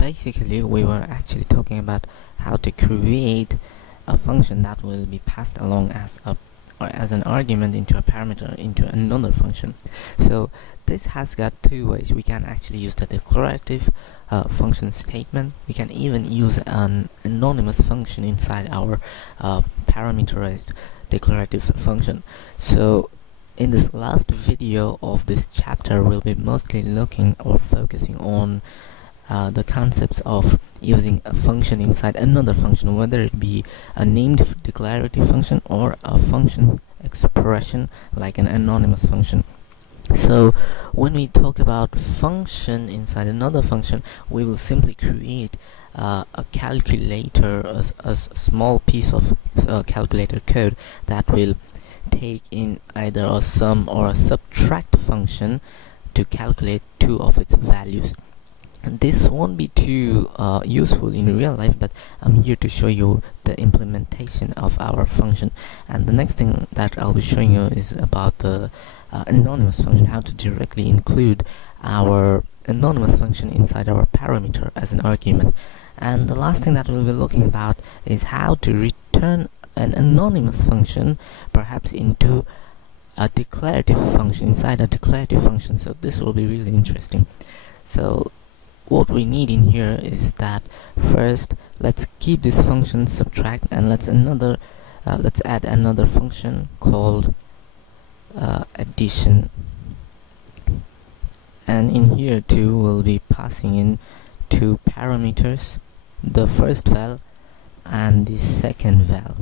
basically we were actually talking about how to create a function that will be passed along as an argument into a parameter into another function. So this has got two ways. We can actually use the declarative function statement. We can even use an anonymous function inside our parameterized declarative function. So in this last video of this chapter, we'll be mostly looking or focusing on the concepts of using a function inside another function, whether it be a named declarative function or a function expression like an anonymous function. So when we talk about function inside another function, we will simply create a calculator, a small piece of calculator code that will take in either a sum or a subtract function to calculate two of its values. And this won't be too useful in real life, but I'm here to show you the implementation of our function. And the next thing that I'll be showing you is about the anonymous function, how to directly include our anonymous function inside our parameter as an argument. And the last thing that we'll be looking about is how to return an anonymous function perhaps into a declarative function inside a declarative function. So this will be really interesting. So what we need in here is that first let's keep this function subtract, and let's add another function called addition, and in here too we'll be passing in two parameters, the first val and the second val,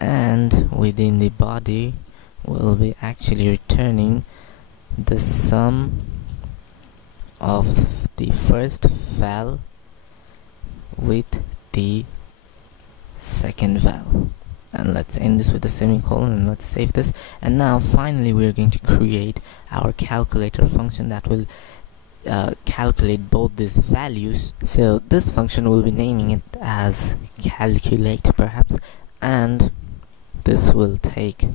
and within the body we'll be actually returning the sum of the first val with the second val. And let's end this with a semicolon, and let's save this. And now finally we're going to create our calculator function that will calculate both these values. So this function will be naming it as calculate perhaps, and this will take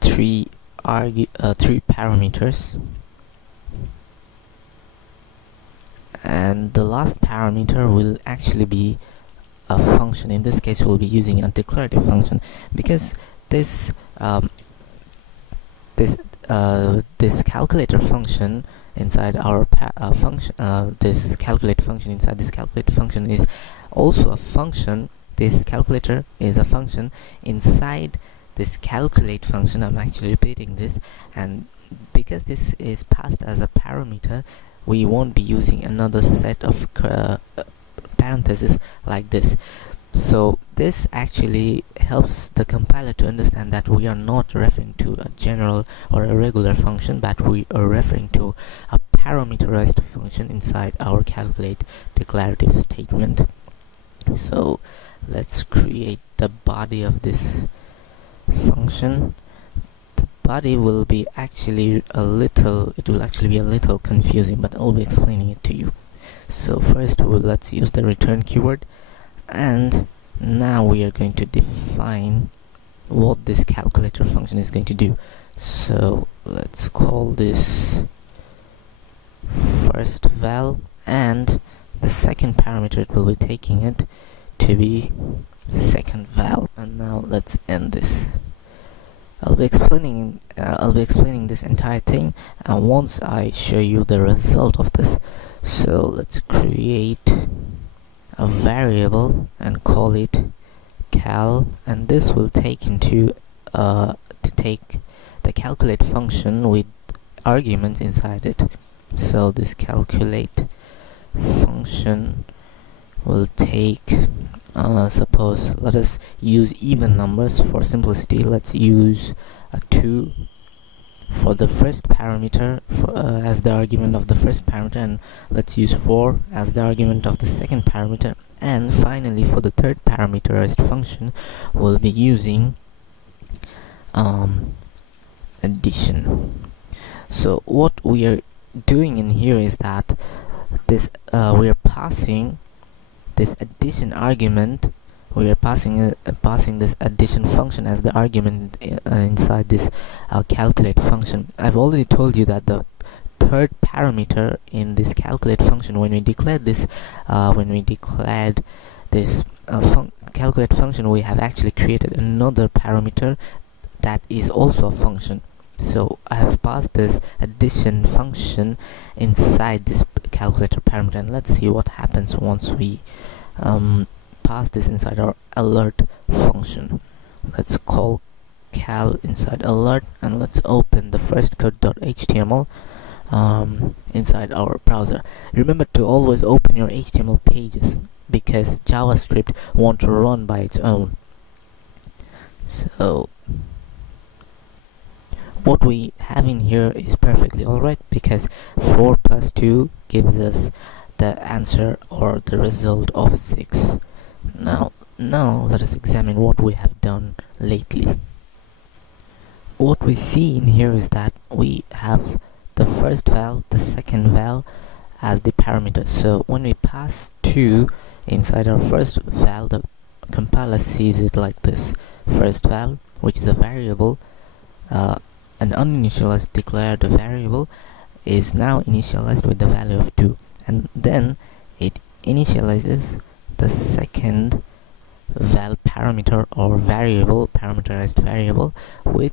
three parameters, and the last parameter will actually be a function. In this case we'll be using a declarative function because this calculator function inside our this calculate function inside this calculate function is also a function. This calculator is a function inside this calculate function. I'm actually repeating this, and because this is passed as a parameter, we won't be using another set of parentheses like this. So this actually helps the compiler to understand that we are not referring to a general or a regular function, but we are referring to a parameterized function inside our calculate declarative statement. So let's create the body of this function. Body will be actually a little confusing, but I'll be explaining it to you. So first let's use the return keyword, and now we are going to define what this calculator function is going to do. So let's call this first val, and the second parameter it will be taking it to be second val. And now let's end this. I'll be explaining this entire thing once I show you the result of this. So let's create a variable and call it cal, and this will take into take the calculate function with arguments inside it. So this calculate function will take suppose let us use even numbers for simplicity. Let's use a 2 for the first parameter as the argument of the first parameter, and let's use 4 as the argument of the second parameter, and finally for the third parameterized function we'll be using addition. So what we are doing in here is that this we are passing this addition argument, we are passing this addition function as the argument inside this calculate function. I've already told you that the third parameter in this calculate function. When we declared this calculate function, we have actually created another parameter that is also a function. So I have passed this addition function inside this calculator parameter, and let's see what happens once we pass this inside our alert function. Let's call cal inside alert, and let's open the first code.html inside our browser. Remember to always open your HTML pages, because JavaScript won't run by its own. So what we have in here is perfectly alright, because 4 plus 2 gives us the answer or the result of 6. Now let us examine what we have done lately. What we see in here is that we have the first val, the second val as the parameter. So when we pass 2 inside our first val, the compiler sees it like this: first val, which is a variable, an uninitialized declared variable, is now initialized with the value of 2, and then it initializes the second val parameter or variable, parameterized variable, with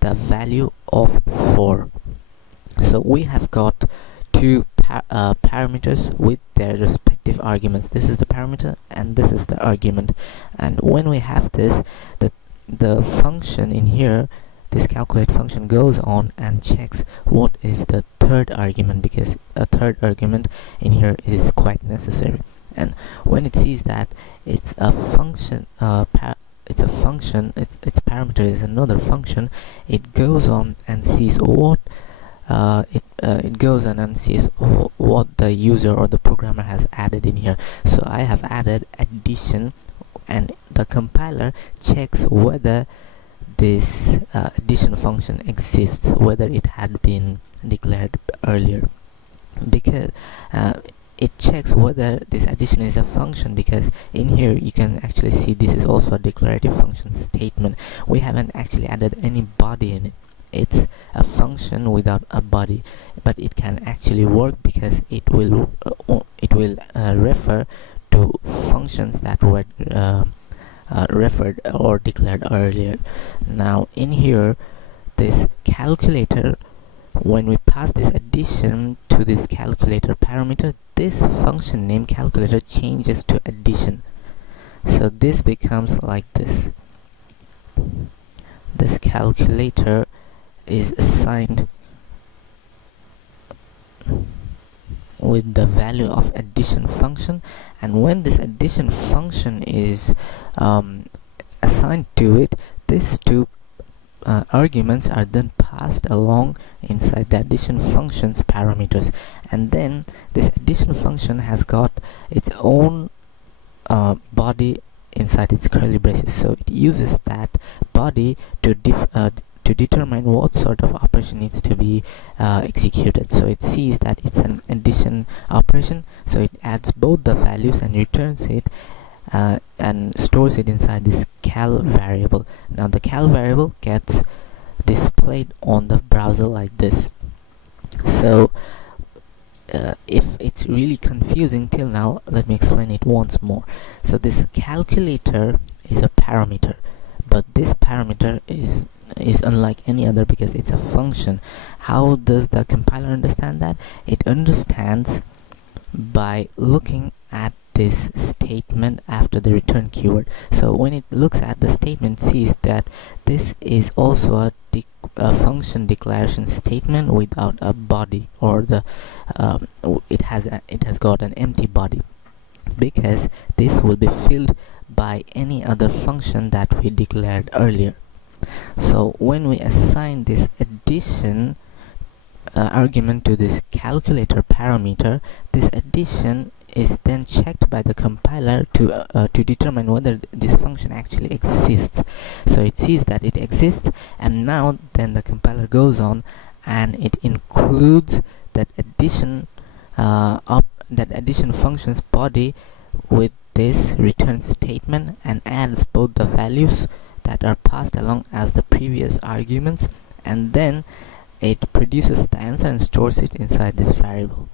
the value of 4. So we have got two parameters with their respective arguments. This is the parameter and this is the argument, and when we have this, the function in here, this calculate function, goes on and checks what is the third argument, because a third argument in here is quite necessary. And when it sees that it's a function, its parameter is another function, it goes on and sees what it goes on and sees what the user or the programmer has added in here. So I have added addition, and the compiler checks whether this addition function exists, whether it had been declared earlier, because it checks whether this addition is a function, because in here you can actually see this is also a declarative function statement. We haven't actually added any body in it. It's a function without a body, but it can actually work because it will refer to functions that were referred or declared earlier. Now in here, this calculator, when we pass this addition to this calculator parameter, this function name calculator changes to addition. So this becomes like this: this calculator is assigned with the value of addition function, and when this addition function is assigned to it, these two arguments are then passed along inside the addition function's parameters, and then this addition function has got its own body inside its curly braces. So it uses that body to determine what sort of operation needs to be executed. So it sees that it's an addition operation, so it adds both the values and returns it and stores it inside this cal variable. Now the cal variable gets displayed on the browser like this. So if it's really confusing till now, let me explain it once more. So this calculator is a parameter, but this parameter is unlike any other because it's a function. How does the compiler understand that? It understands by looking at this statement after the return keyword. So when it looks at the statement, sees that this is also a function declaration statement without a body, or it has got an empty body, because this will be filled by any other function that we declared earlier. So when we assign this addition argument to this calculator parameter, this addition is then checked by the compiler to determine whether this function actually exists. So it sees that it exists, and now then the compiler goes on and it includes that addition function's body with this return statement, and adds both the values that are passed along as the previous arguments, and then it produces the answer and stores it inside this variable.